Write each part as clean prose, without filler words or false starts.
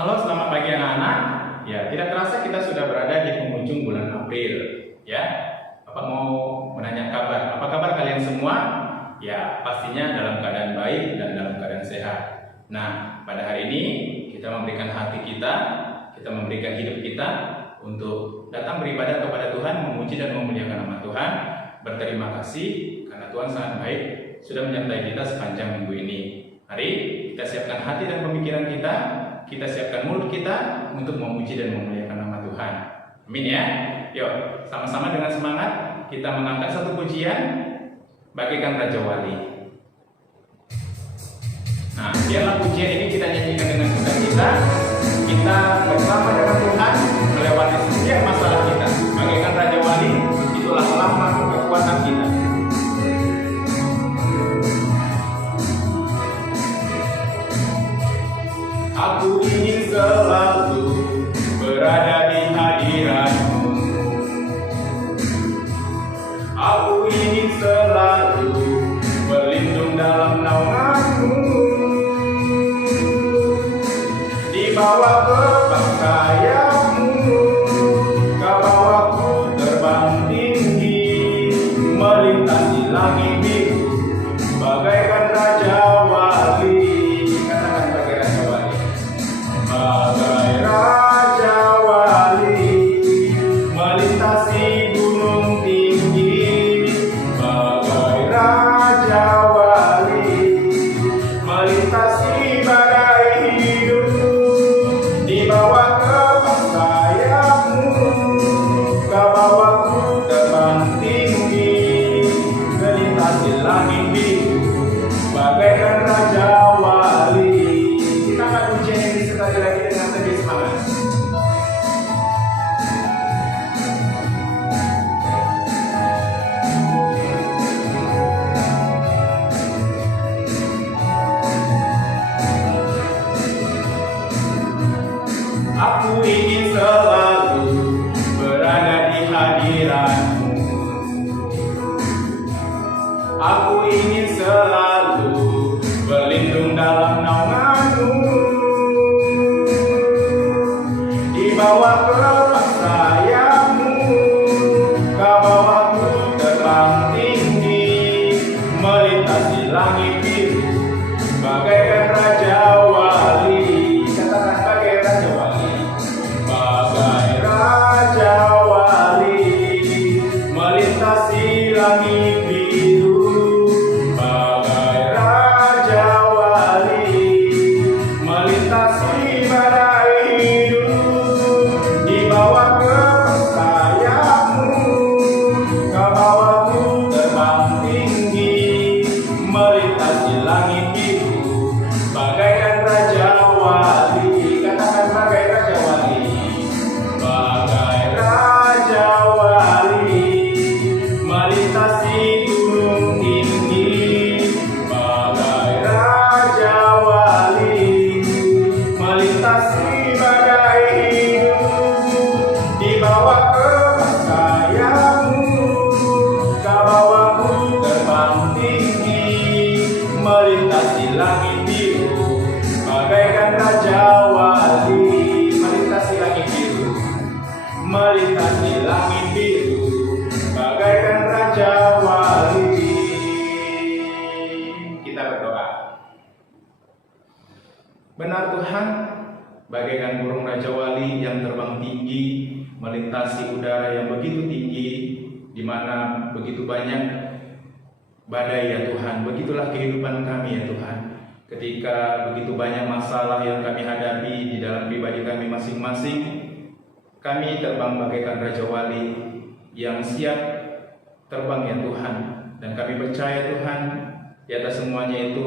Halo, selamat pagi anak-anak. Ya, tidak terasa kita sudah berada di penghujung bulan April. Ya, Bapak mau menanya kabar. Apa kabar kalian semua? Ya, pastinya dalam keadaan baik dan dalam keadaan sehat. Nah, pada hari ini kita memberikan hati kita memberikan hidup kita untuk datang beribadah kepada Tuhan, memuji dan memuliakan nama Tuhan. Berterima kasih karena Tuhan sangat baik sudah menyertai kita sepanjang minggu ini. Mari kita siapkan hati dan pemikiran kita siapkan mulut kita untuk memuji dan memuliakan nama Tuhan. Amin ya. Yuk, sama-sama dengan semangat kita mengangkat satu pujian bagaikan Raja Wali. Nah, biarlah pujian ini kita nyanyikan dengan sukacita. Kita bersama dengan Tuhan melewati setiap masalah kita. Bagaikan Raja Wali, itulah lambang kekuatan kita. Aku ingin selalu berada di hadirat-Mu. Aku ingin selalu berlindung dalam naungan-Mu. Di bawah kepak sayap-Mu, Kau bawaku terbang tinggi, melintasi langit biru, bagaikan Raja Wali. Katakan bagai Raja Wali. Bagai Raja Wali, melintasi gunung tinggi. Bagai Raja Wali, melintasi badai hidup. Di bawah kepak sayap-Mu, Kau bawaku terbang tinggi, melintasi langit biru, bagaikan Raja Wali. Kita akan ujian ini sekali lagi dengan lebih semangat. Aku ingin selalu berada di hadirat-Mu. Aku ingin selalu berlindung dalam naungan-Mu. Di bawah kepak sayap-Mu, Kau bawaku terbang tinggi, melintasi langit biru, bagaikan Raja Wali. Katakan bagai Raja Wali. Bagai Raja Wali, melintasi langit biru, bagai Raja Wali, melintasi badai hidup. Di bawah kepak sayap-Mu, Kau bawaku terbang tinggi, melintasi langit biru, bagaikan Raja Wali. Katakan bagai Raja Wali. Bagai Raja Wali, melintasi gunung tinggi. Bagai Raja Wali, melintasi badai hidup. Di bawah kepak sayap-Mu, Kau bawaku terbang tinggi, melintasi langit biru, bagaikan Raja Wali. Melintasi langit biru, melintasi langit biru, bagaikan Raja Wali. Kita berdoa. Benar Tuhan, bagaikan burung Raja Wali yang terbang tinggi, melintasi udara yang begitu tinggi, di mana begitu banyak badai ya Tuhan. Begitulah kehidupan kami ya Tuhan. Ketika begitu banyak masalah yang kami hadapi di dalam pribadi kami masing-masing, kami terbang bagaikan Raja Wali yang siap terbang ya Tuhan. Dan kami percaya Tuhan, di atas semuanya itu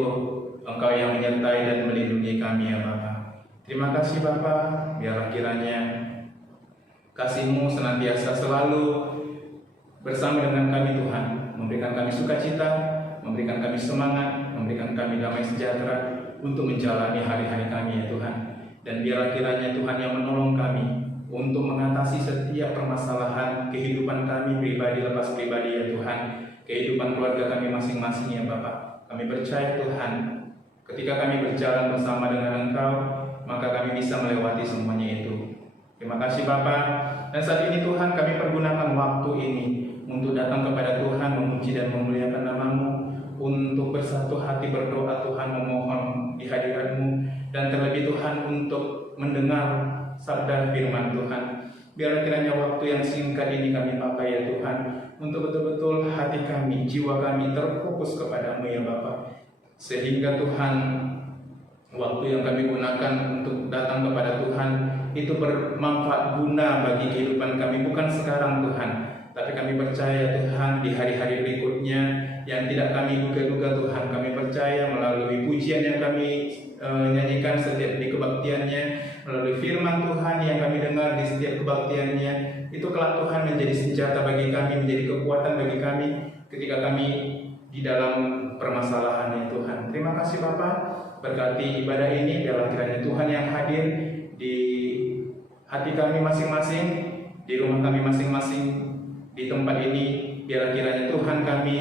Engkau yang menyertai dan melindungi kami ya Bapa. Terima kasih Bapa, biarlah kiranya kasih-Mu senantiasa selalu bersama dengan kami Tuhan, memberikan kami sukacita, memberikan kami semangat, memberikan kami damai sejahtera untuk menjalani hari-hari kami ya Tuhan. Dan biarlah kiranya Tuhan yang menolong kami untuk mengatasi setiap permasalahan kehidupan kami pribadi lepas pribadi ya Tuhan, kehidupan keluarga kami masing-masing ya Bapak. Kami percaya Tuhan, ketika kami berjalan bersama dengan Engkau, maka kami bisa melewati semuanya itu. Terima kasih Bapa. Dan saat ini Tuhan, kami pergunakan waktu ini untuk datang kepada Tuhan, memuji dan memuliakan nama-Mu, untuk bersatu hati berdoa Tuhan, memohon di hadirat-Mu, dan terlebih Tuhan untuk mendengar sabda firman Tuhan. Biarlah kiranya waktu yang singkat ini kami pakai ya Tuhan, untuk betul-betul hati kami, jiwa kami terfokus kepadamu ya Bapa, sehingga Tuhan, waktu yang kami gunakan untuk datang kepada Tuhan itu bermanfaat guna bagi kehidupan kami, bukan sekarang Tuhan, tapi kami percaya Tuhan di hari-hari berikutnya yang tidak kami duga-duga Tuhan. Kami percaya melalui pujian yang kami nyanyikan setiap di kebaktiannya, melalui firman Tuhan yang kami dengar di setiap kebaktiannya, itu kelak Tuhan menjadi senjata bagi kami, menjadi kekuatan bagi kami ketika kami di dalam permasalahan ya Tuhan. Terima kasih Bapa, berkati ibadah ini, biarlah kiranya Tuhan yang hadir di hati kami masing-masing, di rumah kami masing-masing, di tempat ini, biarlah kiranya Tuhan kami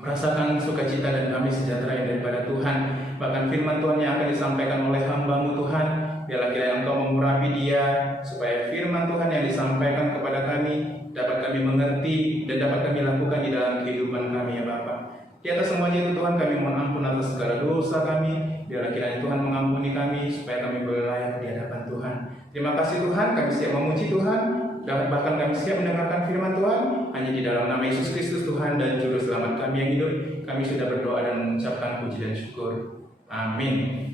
merasakan sukacita dan damai sejahtera yang daripada Tuhan. Bahkan firman Tuhan yang akan disampaikan oleh hamba-Mu Tuhan, biarlah kiranya Engkau mengurapi dia, supaya firman Tuhan yang disampaikan kepada kami dapat kami mengerti dan dapat kami lakukan di dalam kehidupan kami ya Bapa. Di atas semuanya itu Tuhan, kami mohon ampun atas segala dosa kami. Biarlah kiranya Tuhan mengampuni kami, supaya kami berlayak di hadapan Tuhan. Terima kasih Tuhan, kami siap memuji Tuhan, dan bahkan kami siap mendengarkan firman Tuhan. Hanya di dalam nama Yesus Kristus Tuhan dan Juru Selamat kami yang hidup, kami sudah berdoa dan mengucapkan puji dan syukur. Amin.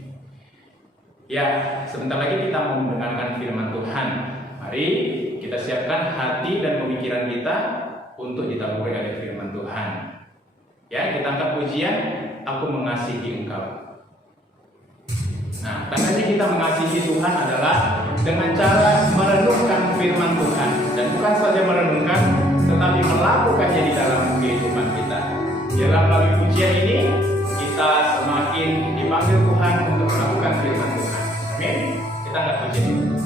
Ya, sebentar lagi kita mau mendengarkan firman Tuhan. Mari kita siapkan hati dan pemikiran kita untuk ditaburi oleh firman Tuhan. Ya, kita angkat pujian, Aku Mengasihi Engkau. Nah, tandanya kita mengasihi Tuhan adalah dengan cara merenungkan firman Tuhan, dan bukan saja merenungkan, tetapi melakukannya di dalam kehidupan kita. Dalam melalui pujian ini, kita semakin dipanggil Tuhan untuk melakukan firman Tuhan. Amin. Kita angkat pujian ini.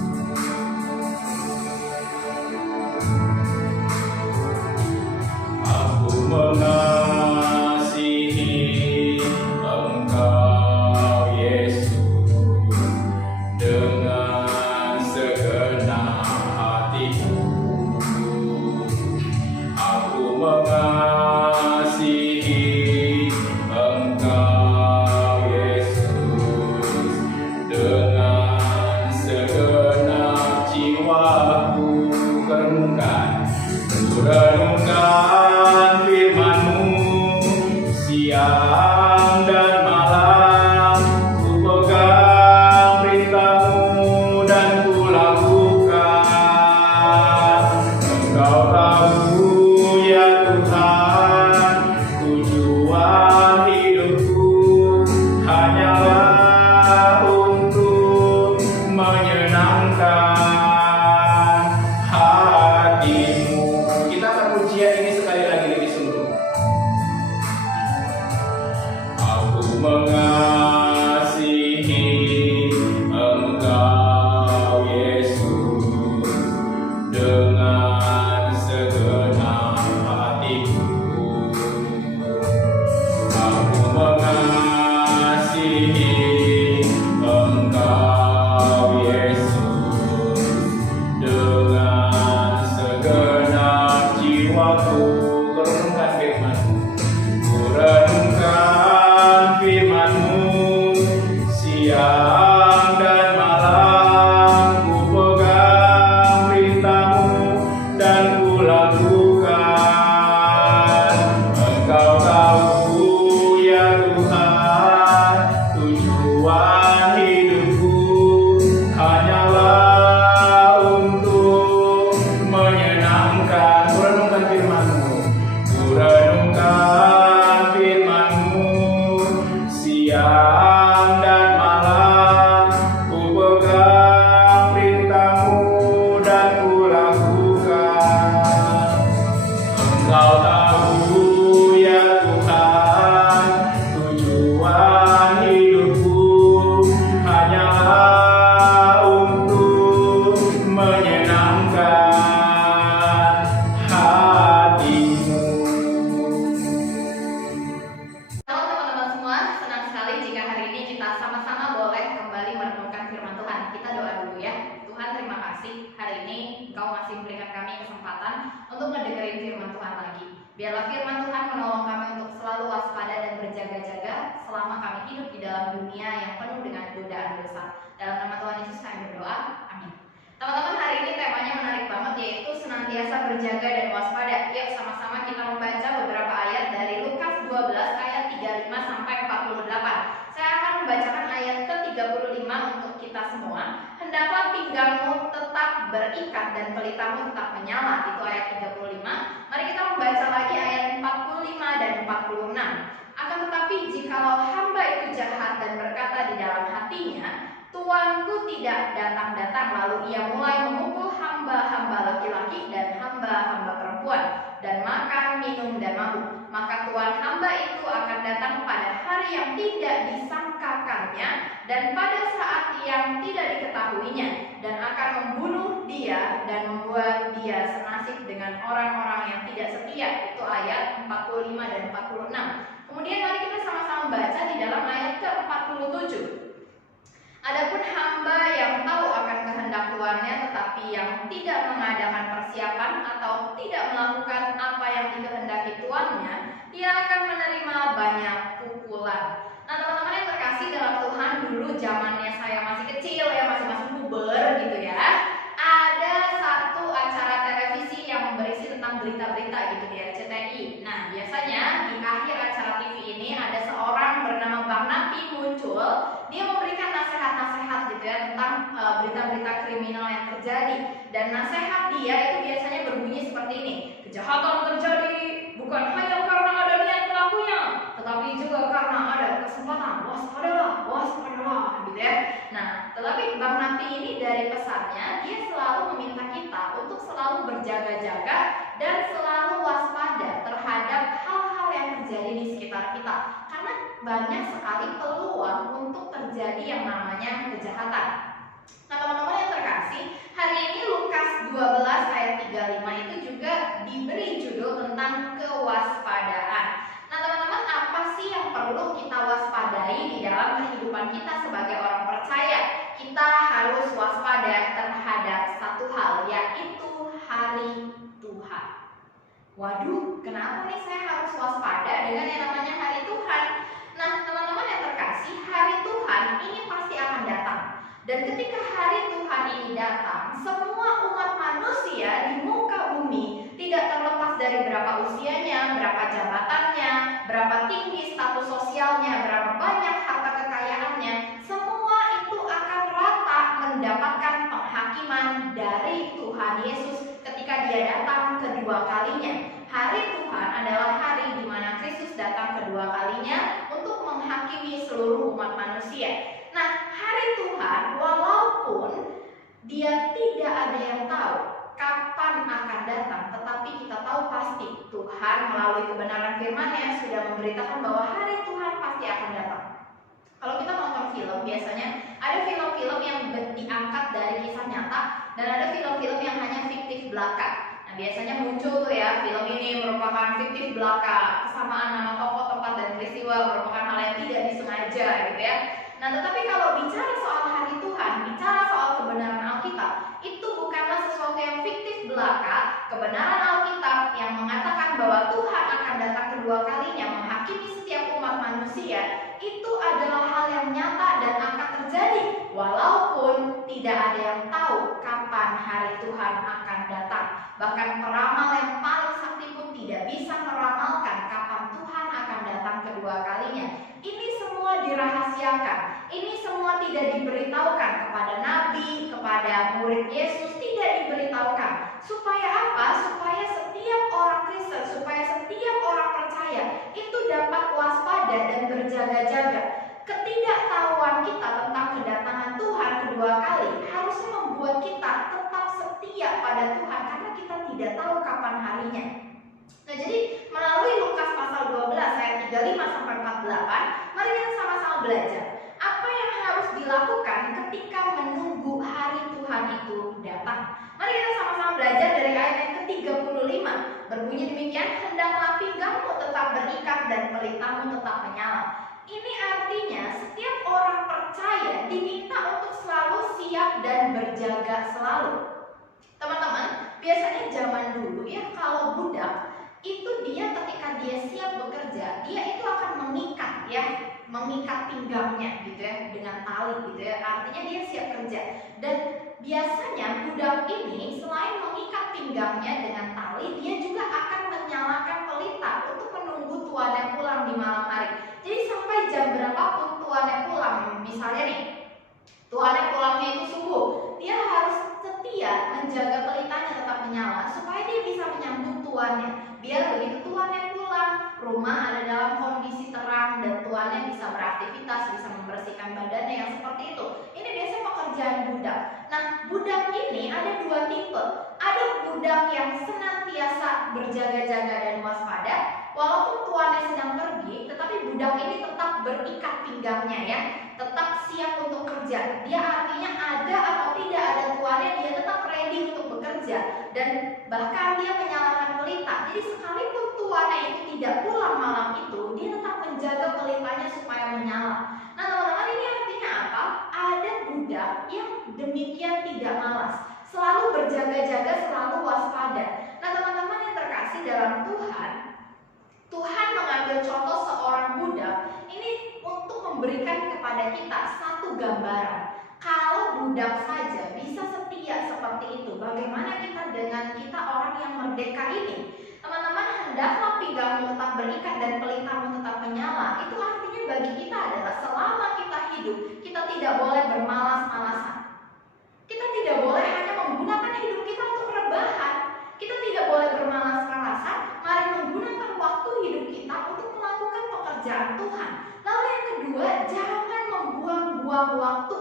Aku mengasihi Engkau Yesus dengan segenap hatiku. Aku mengasihi Engkau Yesus dengan segenap doa dulu ya. Tuhan, terima kasih hari ini Engkau masih memberikan kami kesempatan untuk mendengarin firman Tuhan lagi. Biarlah firman Tuhan menolong kami untuk selalu waspada dan berjaga-jaga selama kami hidup di dalam dunia yang penuh dengan godaan dosa. Dalam nama Tuhan Yesus kami berdoa, amin. Teman-teman, hari ini temanya menarik banget, yaitu senantiasa berjaga dan waspada. Yuk sama-sama kita membaca beberapa ayat dari Lukas 12 ayat 35 sampai 48. Saya akan membacakan ayat ke-35 untuk kita semua. Hendaklah pinggangmu tetap berikat dan pelitamu tetap menyala. Itu ayat 35. Mari kita membaca lagi ayat 45 dan 46. Akan tetapi jikalau hamba itu jahat dan berkata di dalam hatinya, Tuanku tidak datang-datang, lalu ia mulai memukul hamba-hamba laki-laki dan hamba-hamba perempuan, dan makan, minum, dan mabuk, maka tuan hamba itu akan datang pada hari yang tidak disangkakannya dan pada saat yang tidak diketahuinya, dan akan membunuh dia dan membuat dia senasib dengan orang-orang yang tidak setia. Itu ayat 45 dan 46. Kemudian mari kita sama-sama baca di dalam ayat ke-47. Adapun hamba yang tahu akan kehendak tuannya tetapi yang tidak mengadakan persiapan atau tidak melakukan apa yang dikehendaki tuannya, ia akan menerima banyak pukulan. Nah, teman-teman yang terkasih dalam Tuhan, dulu zamannya saya masih kecil ya, masih puber gitu ya, ada satu acara televisi yang berisi tentang berita-berita gitu di RCTI. Nah, biasanya di akhir acara TV ini ada seorang bernama Bang Napi muncul. Dia memberikan nasihat-nasihat gitu ya tentang berita-berita kriminal yang terjadi. Dan nasihat dia itu biasanya berbunyi seperti ini: kejahatan terjadi bukan hanya karena ada niat pelakunya, tetapi juga karena ada kesempatan. Waspadalah gitu ya. Nah, tetapi Bang Napi ini dari pesannya, dia selalu meminta kita untuk selalu berjaga-jaga dan selalu waspada terhadap hal-hal yang terjadi di sekitar kita. Karena banyak sekali peluang untuk terjadi yang namanya kejahatan. Nah, teman-teman yang terkasih, hari ini Lukas 12 ayat 35 itu juga diberi judul tentang kewaspadaan. Nah, teman-teman, apa sih yang perlu kita waspadai di dalam kehidupan kita sebagai orang percaya? Kita harus waspada terhadap satu hal, yaitu hari Tuhan. Waduh, kenapa nih saya harus waspada dengan yang namanya hari Tuhan? Nah, teman-teman yang terkasih, hari Tuhan ini pasti akan datang. Dan ketika hari Tuhan ini datang, semua umat manusia di muka bumi, tidak terlepas dari berapa usianya, berapa jabatannya, berapa tinggi status sosialnya, berapa banyak harta kekayaannya, semua itu akan rata mendapatkan penghakiman dari Tuhan Yesus ketika Dia datang kedua kalinya. Hari Tuhan adalah hari di mana Kristus datang kedua kalinya untuk menghakimi seluruh umat manusia. Nah, hari Tuhan walaupun Dia tidak ada yang tahu kapan akan datang, tetapi kita tahu pasti Tuhan melalui kebenaran firman-Nya sudah memberitakan bahwa hari Tuhan pasti akan datang. Kalau kita nonton film, biasanya ada film-film yang diangkat dari kisah nyata dan ada film-film yang hanya fiktif belaka. Nah, biasanya muncul tuh ya, film ini merupakan fiktif belaka, kesamaan nama tokoh, tempat, dan peristiwa merupakan hal yang tidak disengaja gitu ya. Nah, tetapi kalau bicara soal hari Tuhan, bicara soal kebenaran Alkitab, itu bukanlah sesuatu yang fiktif belaka. Kebenaran Alkitab yang mengatakan bahwa Tuhan akan datang kedua kalinya menghakimi setiap umat manusia, itu adalah hal yang nyata dan akan terjadi walaupun tidak ada yang tahu kapan hari Tuhan akan datang. Bahkan peramal yang paling sakti pun tidak bisa meramalkan kapan Tuhan akan datang kedua kalinya. Ini semua dirahasiakan. Ini semua tidak diberitahukan kepada nabi, kepada murid Yesus, tidak diberitahukan. Supaya apa? Supaya setiap orang Kristen, supaya setiap orang percaya itu dapat waspada dan berjaga-jaga. Ketidaktahuan kita tentang kedatangan Tuhan kedua kali harusnya membuat kita tetap setia pada Tuhan karena kita tidak tahu kapan harinya. Nah, jadi melalui Lukas pasal 12 ayat 35 sampai 48, mari kita sama-sama belajar apa yang harus dilakukan ketika menunggu hari Tuhan itu datang. Mari kita sama-sama belajar dari ayat yang ke-35. Berbunyi demikian, hendaklah pinggangmu tetap berikat dan pelitamu tetap menyala. Ini artinya setiap orang percaya diminta untuk selalu siap dan berjaga selalu. Teman-teman, biasanya zaman dulu ya, kalau budak itu dia ketika dia siap bekerja, dia itu akan mengikat ya, mengikat pinggangnya gitu ya dengan tali gitu ya. Artinya dia siap kerja. Dan biasanya budak ini selain mengikat pinggangnya dengan tali, dia juga akan menyalakan pelita untuk menunggu tuannya pulang di malam hari. Jadi sampai jam berapapun tuannya pulang, misalnya nih, tuannya pulangnya itu subuh, dia harus setia menjaga pelitanya tetap menyala supaya dia bisa menyambut tuannya. Biar begitu tuannya pulang, rumah ada dalam kondisi terang dan tuannya bisa beraktivitas, bisa membersihkan badannya yang seperti itu. Ini biasanya pekerjaan budak. Nah, budak ini ada dua tipe. Ada budak yang senantiasa berjaga-jaga dan waspada, walaupun tuannya sedang pergi, tetapi budak ini tetap berikat pinggangnya ya, tetap siap untuk kerja. Dia artinya ada atau tidak ada tuannya, dia tetap ready untuk bekerja dan bahkan dia menyalakan pelita. Jadi sekalipun tuannya itu tidak pulang malam itu, dia tetap menjaga pelitanya supaya menyala. Nah teman-teman, ini artinya apa? Ada budak yang demikian tidak malas, selalu berjaga-jaga, selalu waspada. Nah teman-teman yang terkasih dalam Tuhan, Tuhan mengambil contoh seorang budak ini untuk memberikan kepada kita satu gambaran. Kalau budak saja bisa setia seperti itu, bagaimana kita dengan kita orang yang merdeka ini? Teman-teman, hendaklah pinggangmu tetap berikat dan pelitamu tetap menyala. Itu artinya bagi kita adalah selama kita hidup, kita tidak boleh bermalas-malasan. Kita tidak boleh hanya menggunakan hidup kita untuk rebahan. Kita tidak boleh bermalas-malasan. Mari menggunakan waktu hidup kita untuk melakukan pekerjaan Tuhan. Lalu yang kedua, jangan membuang-buang waktu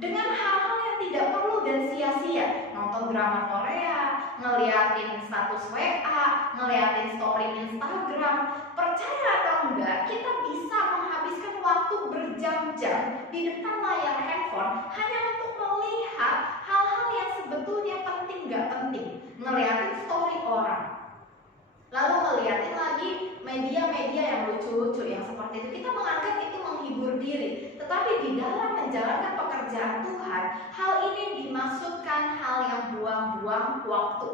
dengan hal-hal yang tidak perlu dan sia-sia. Nonton drama Korea, ngeliatin status WA, ngeliatin story Instagram. Percaya atau enggak, kita bisa menghabiskan waktu berjam-jam di depan layar handphone hanya untuk melihat hal-hal yang sebetulnya penting gak penting. Ngeliatin story orang, lalu ngeliatin lagi media-media yang lucu-lucu yang seperti itu. Kita menganggap itu menghibur diri, tetapi di dalam menjalankan pekerjaan Tuhan, hal ini dimaksudkan hal yang buang-buang waktu,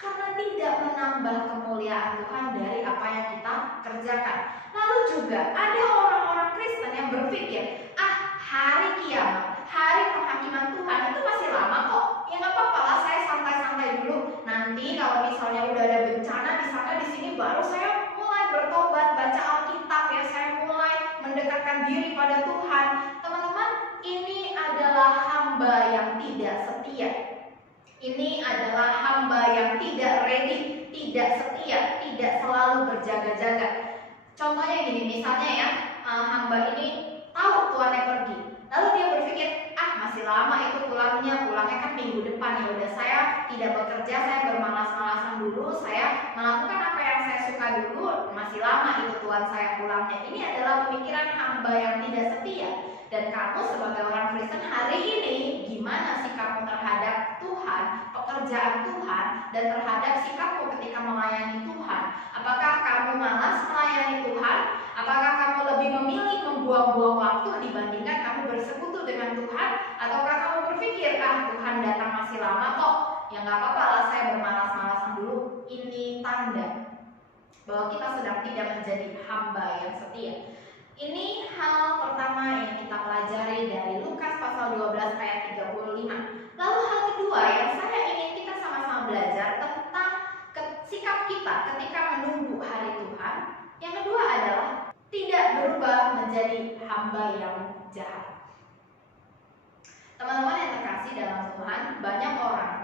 karena tidak menambah kemuliaan Tuhan dari apa yang kita kerjakan. Lalu juga ada orang-orang Kristen yang berpikir, hari kiamat, hari penghakiman Tuhan itu masih lama kok. Ya nggak apa-apa lah, saya santai-santai dulu. Nanti kalau misalnya udah ada bencana di sana di sini, baru saya mulai bertobat, baca Alkitab ya, saya mulai mendekatkan diri pada Tuhan. Teman-teman, ini adalah hamba yang tidak setia. Ini adalah hamba yang tidak ready, tidak setia, tidak selalu berjaga-jaga. Contohnya gini, misalnya ya, hamba ini tahu tuannya pergi, lalu dia berpikir, masih lama itu pulangnya kan minggu depan, ya udah saya tidak bekerja, saya bermalas-malasan dulu, saya melakukan apa yang saya suka dulu, masih lama itu tuan saya pulangnya. Ini adalah pemikiran hamba yang tidak setia. Dan kamu sebagai orang Kristen hari ini, gimana sikapmu terhadap Tuhan, pekerjaan Tuhan, dan terhadap sikapmu ketika melayani Tuhan? Apakah kamu malas melayani Tuhan? Apakah kamu lebih memilih membuang-buang waktu dibandingkan kamu bersekutu dengan Tuhan? Ataukah kamu berpikir, Tuhan datang masih lama kok, ya nggak apa-apa lah saya bermalas-malasan dulu. Ini tanda bahwa kita sedang tidak menjadi hamba yang setia. Ini hal pertama yang kita pelajari dari Lukas pasal 12 ayat 35. Lalu hal kedua yang saya ingin kita sama-sama belajar tentang sikap kita ketika menunggu hari Tuhan. Yang kedua adalah tidak berubah menjadi hamba yang jahat. Teman-teman yang terkasih dalam Tuhan, banyak orang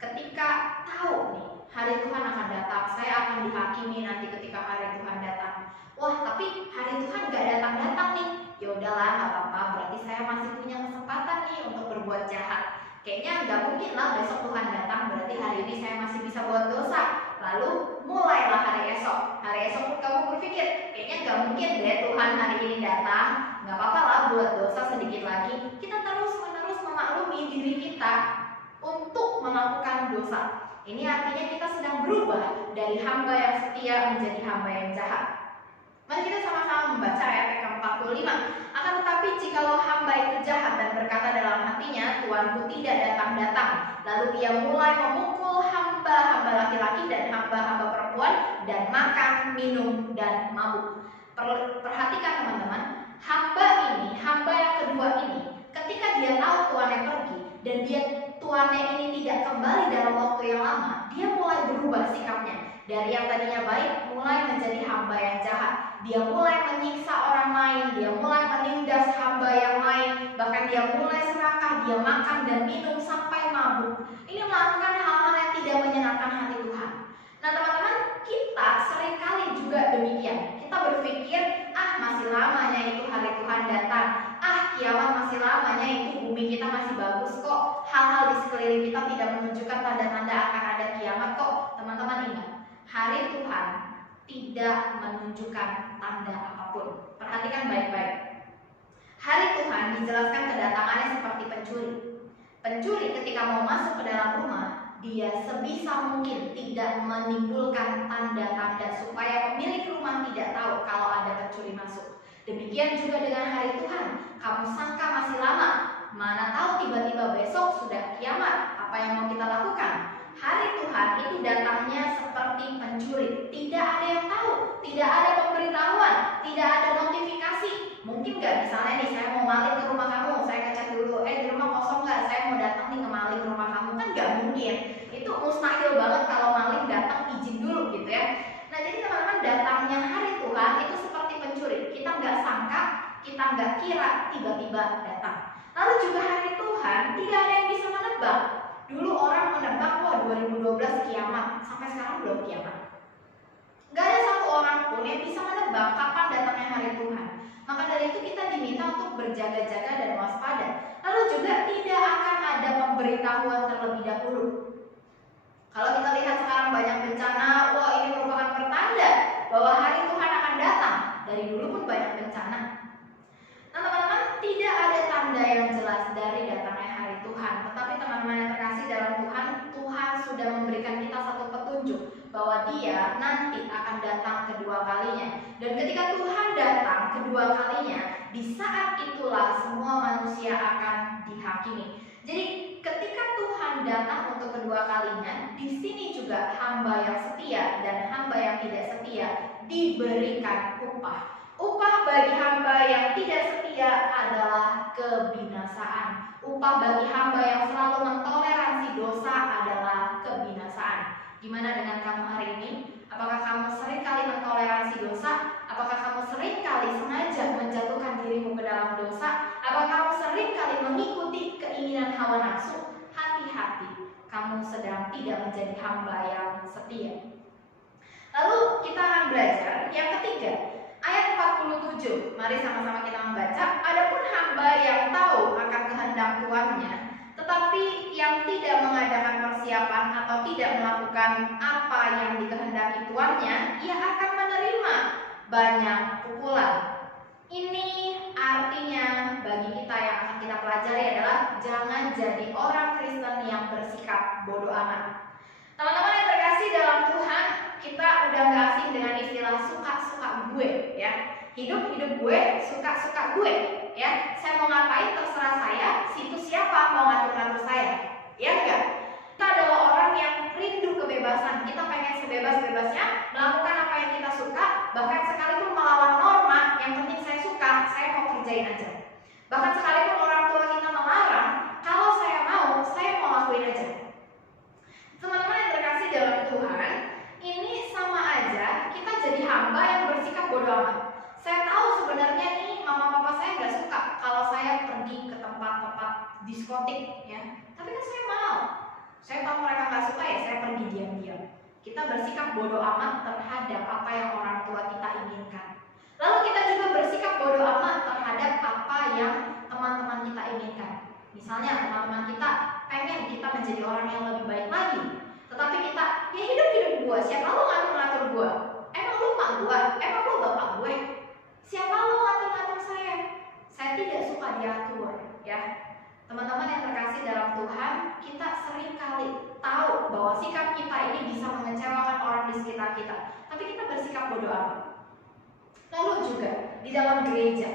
ketika tahu nih hari Tuhan akan datang, saya akan dihakimi nanti ketika hari Tuhan datang. Wah, tapi hari Tuhan gak datang-datang nih. Ya udahlah, nggak apa-apa. Berarti saya masih punya kesempatan nih untuk berbuat jahat. Kayaknya nggak mungkin lah besok Tuhan datang. Berarti hari ini saya masih bisa buat dosa. Lalu mulailah hari esok. Hari esok pun kamu berpikir, kayaknya nggak mungkin deh Tuhan hari ini datang. Nggak apa-apa lah buat dosa sedikit lagi. Kita terus-menerus memaklumi diri kita untuk melakukan dosa. Ini artinya kita sedang berubah dari hamba yang setia menjadi hamba yang jahat. Mari kita sama-sama membaca ayat yang ke-45. Akan tetapi jikalau hamba itu jahat dan berkata dalam hatinya, Tuanku tidak datang-datang, lalu ia mulai memukul hamba-hamba laki-laki dan hamba-hamba perempuan dan makan, minum, dan mabuk. Perhatikan teman-teman, hamba yang kedua ini, ketika dia tahu tuannya pergi dan tuannya ini tidak kembali dalam waktu yang lama, dia mulai berubah sikapnya. Dari yang tadinya baik, mulai menjadi hamba yang jahat. Dia mulai menyiksa orang lain, dia mulai menindas hamba yang lain, bahkan dia mulai serakah, dia makan dan minum sampai mabuk. Ini melakukan hal-hal yang tidak menyenangkan hati Tuhan. Nah teman-teman, kita seringkali juga demikian. Kita berpikir, masih lamanya itu hari Tuhan datang, kiamat masih lamanya itu bumi kita masih bagus kok, hal-hal di sekeliling kita tidak menunjukkan tanda-tanda akan ada kiamat kok. Teman-teman ingat, hari Tuhan tidak menunjukkan tanda apapun. Perhatikan baik-baik. Hari Tuhan dijelaskan kedatangannya seperti pencuri. Pencuri ketika mau masuk ke dalam rumah, dia sebisa mungkin tidak menimbulkan tanda-tanda supaya pemilik rumah tidak tahu kalau ada pencuri masuk. Demikian juga dengan hari Tuhan. Kamu sangka masih lama, mana tahu tiba-tiba besok sudah kiamat. Apa yang mau kita lakukan? Hari Tuhan itu datangnya seperti pencuri. Tidak ada yang tahu, tidak ada pemberitahuan, tidak ada notifikasi. Mungkin nggak, misalnya nih saya mau maling ke rumah kamu, saya ngecek dulu, di rumah kosong nggak? Saya mau datang nih ke maling ke rumah kamu, kan nggak mungkin. Itu mustahil banget kalau maling datang izin dulu gitu ya. Nah jadi teman-teman, datangnya hari Tuhan itu seperti pencuri. Kita nggak sangka, kita nggak kira, tiba-tiba datang. Lalu juga hari Tuhan tidak ada yang bisa menebak. Dulu orang menebak, 2012 kiamat, sampai sekarang belum kiamat. Gak ada satu orang pun yang bisa menebak kapan datangnya hari Tuhan. Maka dari itu kita diminta untuk berjaga-jaga dan waspada. Lalu juga tidak akan ada pemberitahuan terlebih dahulu. Kalau kita lihat sekarang banyak bencana, ini merupakan pertanda bahwa hari Tuhan akan datang. Dari dulu pun banyak bencana. Nah teman-teman, tidak ada tanda yang jelas dari datangnya hari Tuhan. Tetapi teman-teman yang terkasih dalam Tuhan, Tuhan sudah memberikan kita satu petunjuk bahwa Dia nanti akan datang kedua kalinya. Dan ketika Tuhan datang kedua kalinya, di saat itulah semua manusia akan dihakimi. Jadi ketika Tuhan datang untuk kedua kalinya, di sini juga hamba yang setia dan hamba yang tidak setia diberikan upah. Upah bagi hamba yang tidak setia adalah kebinasaan. Upah bagi hamba yang selalu mentoleransi dosa adalah kebinasaan. Gimana dengan kamu hari ini? Apakah kamu sering kali mentoleransi dosa? Apakah kamu sering kali sengaja menjatuhkan dirimu ke dalam dosa? Apakah kamu sering kali mengikuti keinginan hawa nafsu? Hati-hati, kamu sedang tidak menjadi hamba yang setia. Lalu kita akan belajar yang ketiga, ayat 47. Mari sama-sama kita membaca. Adapun hamba yang tahu akan kehendak tuannya, tetapi yang tidak mengadakan persiapan atau tidak melakukan apa yang dikehendaki tuannya, ia akan menerima banyak pukulan. Ini artinya bagi kita yang akan kita pelajari adalah jangan jadi orang Kristen yang bersikap bodoh amat. Teman-teman yang terkasih dalam Tuhan, kita udah gak asing dengan istilah suka-suka gue ya. Hidup gue, suka-suka gue ya. Saya mau ngapain terserah saya, situ siapa mau ngatur-ngatur saya. Ya enggak? Kita adalah orang yang rindu kebebasan. Kita pengen sebebas-bebasnya melakukan apa yang kita suka, bahkan sekalipun melawan norma, yang penting saya suka, saya mau kerjain aja. Bahkan sekalipun orang tua kita melarang, kalau saya mau lakuin aja. Teman-teman yang terkasih dalam Tuhan, ini sama aja kita jadi hamba yang bersikap bodoh amat. Saya tahu sebenarnya nih mama papa saya nggak suka kalau saya pergi ke tempat-tempat diskotik ya. Tapi kan saya mau. Saya tahu mereka nggak suka ya, saya pergi diam-diam. Kita bersikap bodoh amat terhadap apa yang orang tua kita inginkan. Lalu kita juga bersikap bodoh amat terhadap apa yang teman-teman kita inginkan. Misalnya teman-teman kita pengen kita menjadi orang yang lebih baik lagi, tetapi kita ya hidup gua, siapa lu ngatur-ngatur gua? Emang lu mak gua? Emang lu bapak gue? Siapa lu ngatur-ngatur saya? Saya tidak suka diatur ya. Teman-teman yang terkasih dalam Tuhan, kita sering kali tahu bahwa sikap kita ini bisa mengecewakan orang di sekitar kita, tapi kita bersikap bodoh amat. Lalu juga di dalam gereja,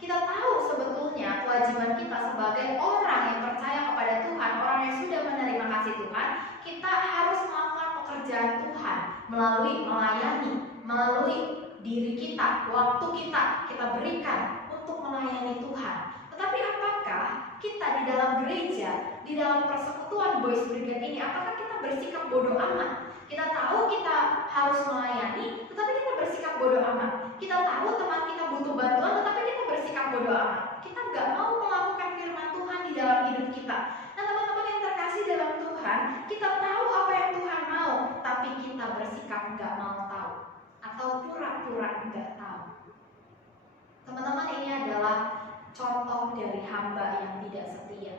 kita tahu sebetulnya kewajiban kita sebagai orang yang percaya kepada Tuhan, orang yang sudah menerima kasih Tuhan, kita harus melakukan pekerjaan Tuhan melalui melayani, melalui diri kita, waktu kita berikan untuk melayani Tuhan. Tetapi apakah kita di dalam gereja, di dalam persekutuan Boys Brigade ini, apakah kita bersikap bodoh amat? Kita tahu kita harus melayani, tetapi kita bersikap bodoh amat. Kita tahu teman kita butuh bantuan, tetapi kita bersikap bodoh amat. Kita nggak mau melakukan firman Tuhan di dalam hidup kita. Nah, teman-teman yang terkasih dalam Tuhan, kita tahu apa yang Tuhan mau, tapi kita bersikap nggak mau tahu atau pura-pura nggak tahu. Teman-teman, ini adalah contoh dari hamba yang tidak setia.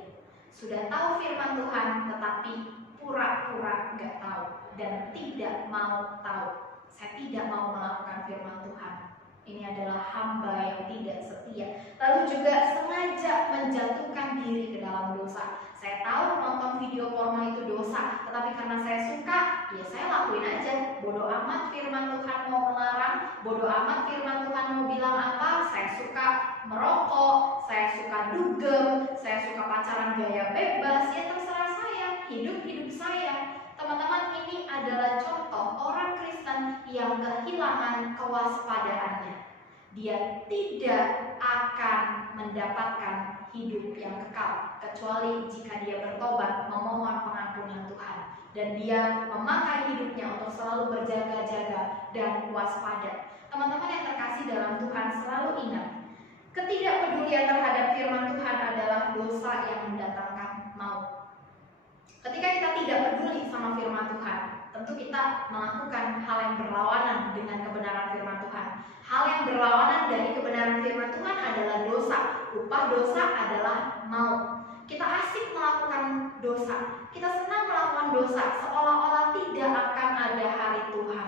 Sudah tahu firman Tuhan, tetapi pura-pura nggak tahu dan tidak mau tahu. Saya tidak mau melakukan firman Tuhan. Ini adalah hamba yang tidak setia. Lalu juga sengaja menjatuhkan diri ke dalam dosa. Saya tahu menonton video porno itu dosa, tetapi karena saya suka, ya saya lakuin aja. Bodoh amat firman Tuhan mau melarang, bodoh amat firman Tuhan mau bilang apa. Saya suka merokok, saya suka dugem, saya suka pacaran gaya bebas, ya terserah saya, hidup saya. Teman-teman, ini adalah contoh orang Kristen yang kehilangan kewaspadaannya. Dia tidak akan mendapatkan hidup yang kekal kecuali jika dia bertobat, memohon pengampunan Tuhan, dan dia memakai hidupnya untuk selalu berjaga-jaga dan waspada. Teman-teman yang terkasih dalam Tuhan, selalu ingat, ketidakpedulian terhadap firman Tuhan adalah dosa yang mendatangkan maut. Ketika kita tidak peduli sama firman Tuhan, tentu kita melakukan hal yang berlawanan dengan kebenaran firman Tuhan. Hal yang berlawanan dari kebenaran firman Tuhan adalah dosa. Upah dosa adalah maut. Kita asik melakukan dosa, kita senang melakukan dosa, seolah-olah tidak akan ada hari Tuhan.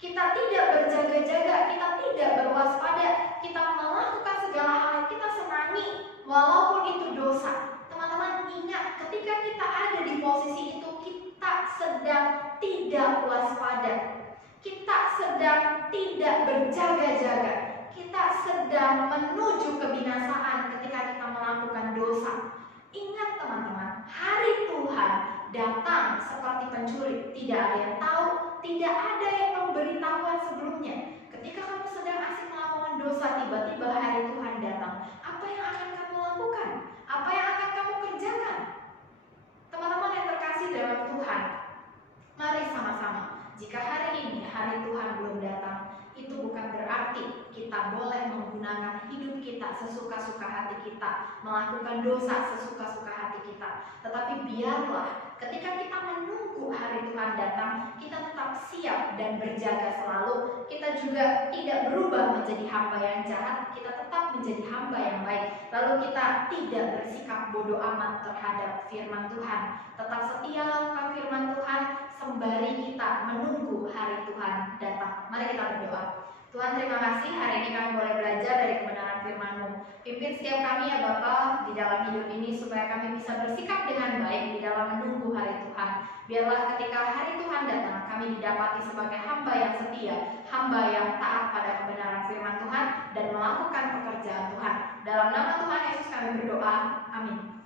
Kita tidak berjaga-jaga, kita tidak berwaspada, kita melakukan segala hal yang kita senangi, walaupun itu dosa. Teman-teman ingat, ketika kita ada di posisi itu, kita sedang tidak waspada, kita sedang tidak berjaga-jaga, kita sedang menuju kebinasaan ketika kita melakukan dosa. Ingat teman-teman, hari Tuhan datang seperti pencuri, tidak ada yang tahu, tidak ada yang memberitahuan sebelumnya. Ketika kamu sedang asik melakukan dosa, tiba-tiba hari Tuhan datang. Apa yang akan kamu lakukan? Apa yang akan kamu kerjakan? Teman-teman yang terkasih dalam Tuhan, mari sama-sama, jika hari ini hari Tuhan belum datang, itu bukan berarti kita boleh menggunakan hidup kita sesuka-suka hati kita, melakukan dosa sesuka-suka hati kita. Tetapi biarlah ketika kita menunggu hari Tuhan datang, kita tetap siap dan berjaga selalu. Kita juga tidak berubah menjadi hamba yang jahat, kita tetap menjadi hamba yang baik. Lalu kita tidak bersikap bodoh amat terhadap firman Tuhan. Tetap setia lakukan firman Tuhan sembari kita menunggu hari Tuhan datang. Mari kita berdoa. Tuhan, terima kasih hari ini kami boleh belajar dari kebenaran firman-Mu. Pimpin setiap kami ya Bapa di dalam hidup ini supaya kami bisa bersikap dengan baik di dalam menunggu hari Tuhan. Biarlah ketika hari Tuhan datang kami didapati sebagai hamba yang setia, hamba yang taat pada kebenaran firman Tuhan dan melakukan pekerjaan Tuhan. Dalam nama Tuhan Yesus kami berdoa. Amin.